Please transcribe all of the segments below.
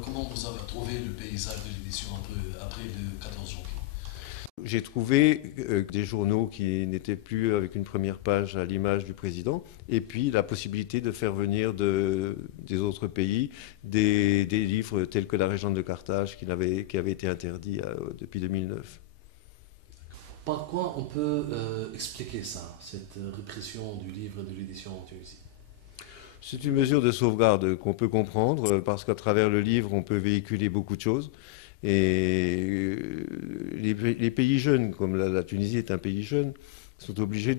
Comment vous avez trouvé le paysage de l'édition un peu après le 14 janvier? J'ai trouvé des journaux qui n'étaient plus avec une première page à l'image du président, et puis la possibilité de faire venir des autres pays des livres tels que La Régente de Carthage qui avait été interdit depuis 2009. Par quoi on peut expliquer ça, cette répression du livre et de l'édition en Tunisie? C'est une mesure de sauvegarde qu'on peut comprendre parce qu'à travers le livre, on peut véhiculer beaucoup de choses. Et les pays jeunes, comme la Tunisie est un pays jeune, sont obligés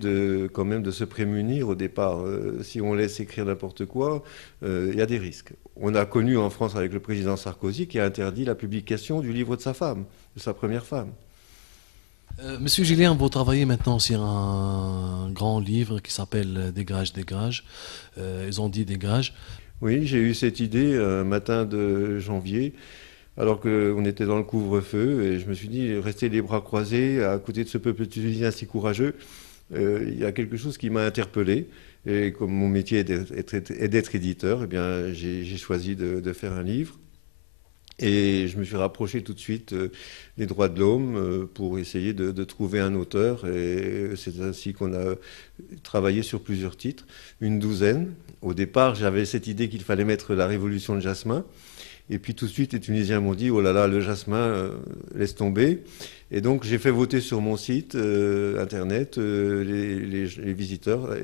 quand même de se prémunir au départ. Si on laisse écrire n'importe quoi, il y a des risques. On a connu en France avec le président Sarkozy qui a interdit la publication du livre de sa femme, de sa première femme. Monsieur Julien, vous travaillez maintenant sur un grand livre qui s'appelle Dégage, dégage. Ils ont dit dégage. Oui, j'ai eu cette idée un matin de janvier, alors qu'on était dans le couvre-feu, et je me suis dit, rester les bras croisés à côté de ce peuple tunisien si courageux, il y a quelque chose qui m'a interpellé. Et comme mon métier est d'être éditeur, eh bien, j'ai choisi de faire un livre. Et je me suis rapproché tout de suite des droits de l'homme pour essayer de trouver un auteur. Et c'est ainsi qu'on a travaillé sur plusieurs titres, une douzaine. Au départ, j'avais cette idée qu'il fallait mettre la révolution de Jasmin. Et puis tout de suite, les Tunisiens m'ont dit, oh là là, le jasmin, laisse tomber. Et donc j'ai fait voter sur mon site internet les visiteurs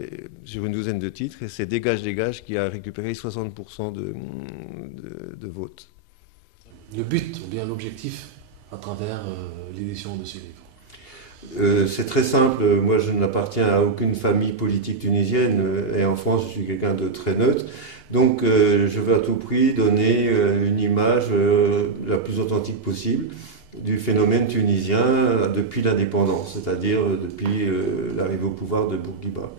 sur une douzaine de titres. Et c'est Dégage, dégage qui a récupéré 60% de votes. Le but ou bien l'objectif à travers l'édition de ce livre? C'est très simple. Moi, je n'appartiens à aucune famille politique tunisienne et en France, je suis quelqu'un de très neutre. Donc, je veux à tout prix donner une image la plus authentique possible du phénomène tunisien depuis l'indépendance, c'est-à-dire depuis l'arrivée au pouvoir de Bourguiba.